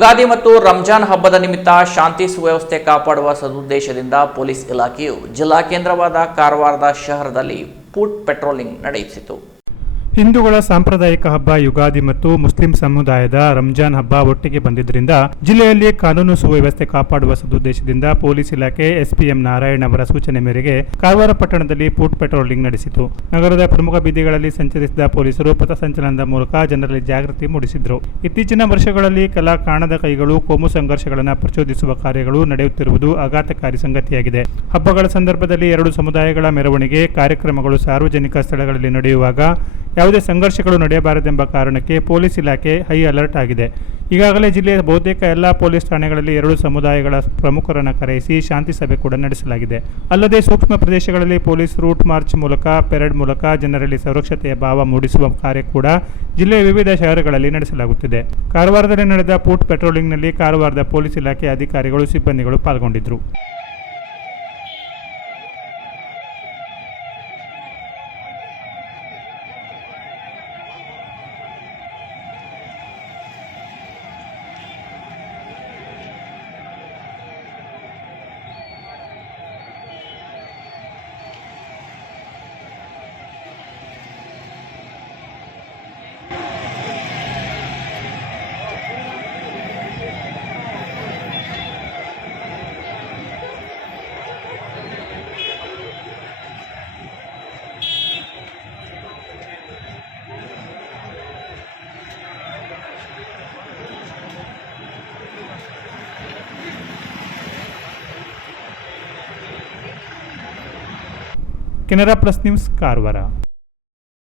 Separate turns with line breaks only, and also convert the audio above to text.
ಯುಗಾದಿ ಮತ್ತು ರಂಜಾನ್ ಹಬ್ಬದ ನಿಮಿತ್ತ ಶಾಂತಿ ಸುವ್ಯವಸ್ಥೆ ಕಾಪಾಡುವ ಸದುದ್ದೇಶದಿಂದ ಪೊಲೀಸ್ ಇಲಾಖೆಯು ಜಿಲ್ಲಾ ಕೇಂದ್ರವಾದ ಕಾರವಾರದ ಶಹರದಲ್ಲಿ ಫುಡ್ ಪೆಟ್ರೋಲಿಂಗ್ ನಡೆಸಿತು
ಹಿಂದೂಗಳ ಸಾಂಪ್ರದಾಯಿಕ ಹಬ್ಬ, ಯುಗಾದಿ ಮತ್ತು ಮುಸ್ಲಿಂ ಸಮುದಾಯದ ರಂಜಾನ್ ಹಬ್ಬ ಒಟ್ಟಿಗೆ ಬಂದಿದ್ದರಿಂದ ಜಿಲ್ಲೆಯಲ್ಲಿ ಕಾನೂನು ಸುವ್ಯವಸ್ಥೆ ಕಾಪಾಡುವ ಸದುದ್ದೇಶದಿಂದ ಪೊಲೀಸ್ ಇಲಾಖೆ ಎಸ್ಪಿಎಂ ನಾರಾಯಣ್ ಅವರ ಸೂಚನೆ ಮೇರೆಗೆ ಕಾರವಾರ ಪಟ್ಟಣದಲ್ಲಿ ಫುಡ್ ಪೆಟ್ರೋಲಿಂಗ್ ನಡೆಸಿತು. ನಗರದ ಪ್ರಮುಖ ಬೀದಿಗಳಲ್ಲಿ ಸಂಚರಿಸಿದ ಪೊಲೀಸರು ಪಥಸಂಚಲನದ ಮೂಲಕ ಜನರಲ್ಲಿ ಜಾಗೃತಿ ಮೂಡಿಸಿದ್ರು. ಇತ್ತೀಚಿನ ವರ್ಷಗಳಲ್ಲಿ ಕೆಲ ಕಾಣದ ಕೈಗಳು ಕೋಮು ಸಂಘರ್ಷಗಳನ್ನು ಪ್ರಚೋದಿಸುವ ಕಾರ್ಯಗಳು ನಡೆಯುತ್ತಿರುವುದು ಆಘಾತಕಾರಿ ಸಂಗತಿಯಾಗಿದೆ. ಹಬ್ಬಗಳ ಸಂದರ್ಭದಲ್ಲಿ ಎರಡು ಸಮುದಾಯಗಳ ಮೆರವಣಿಗೆ ಕಾರ್ಯಕ್ರಮಗಳು ಸಾರ್ವಜನಿಕ ಸ್ಥಳಗಳಲ್ಲಿ ನಡೆಯುವಾಗ ಯಾವುದೇ ಸಂಘರ್ಷಗಳು ನಡೆಯಬಾರದೆಂಬ ಕಾರಣಕ್ಕೆ ಪೊಲೀಸ್ ಇಲಾಖೆ ಹೈ ಅಲರ್ಟ್ ಆಗಿದೆ. ಈಗಾಗಲೇ ಜಿಲ್ಲೆಯ ಬಹುತೇಕ ಎಲ್ಲ ಪೊಲೀಸ್ ಠಾಣೆಗಳಲ್ಲಿ ಎರಡು ಸಮುದಾಯಗಳ ಪ್ರಮುಖರನ್ನು ಕರೆಯಿಸಿ ಶಾಂತಿ ಸಭೆ ಕೂಡ ನಡೆಸಲಾಗಿದೆ. ಅಲ್ಲದೆ ಸೂಕ್ಷ್ಮ ಪ್ರದೇಶಗಳಲ್ಲಿ ಪೊಲೀಸ್ ರೂಟ್ ಮಾರ್ಚ್ ಮೂಲಕ, ಪೆರೇಡ್ ಮೂಲಕ ಜನರಲ್ಲಿ ಸುರಕ್ಷತೆಯ ಭಾವ ಮೂಡಿಸುವ ಕಾರ್ಯ ಕೂಡ ಜಿಲ್ಲೆಯ ವಿವಿಧ ಶಹರಗಳಲ್ಲಿ ನಡೆಸಲಾಗುತ್ತಿದೆ. ಕಾರವಾರದಲ್ಲಿ ನಡೆದ ಪೂಟ್ ಪೆಟ್ರೋಲಿಂಗ್ನಲ್ಲಿ ಕಾರವಾರದ ಪೊಲೀಸ್ ಇಲಾಖೆ ಅಧಿಕಾರಿಗಳು, ಸಿಬ್ಬಂದಿಗಳು ಪಾಲ್ಗೊಂಡಿದ್ದರು ಕೆನರಾ ಪ್ಲಸ್ ನ್ಯೂಸ್ ಕಾರವಾರ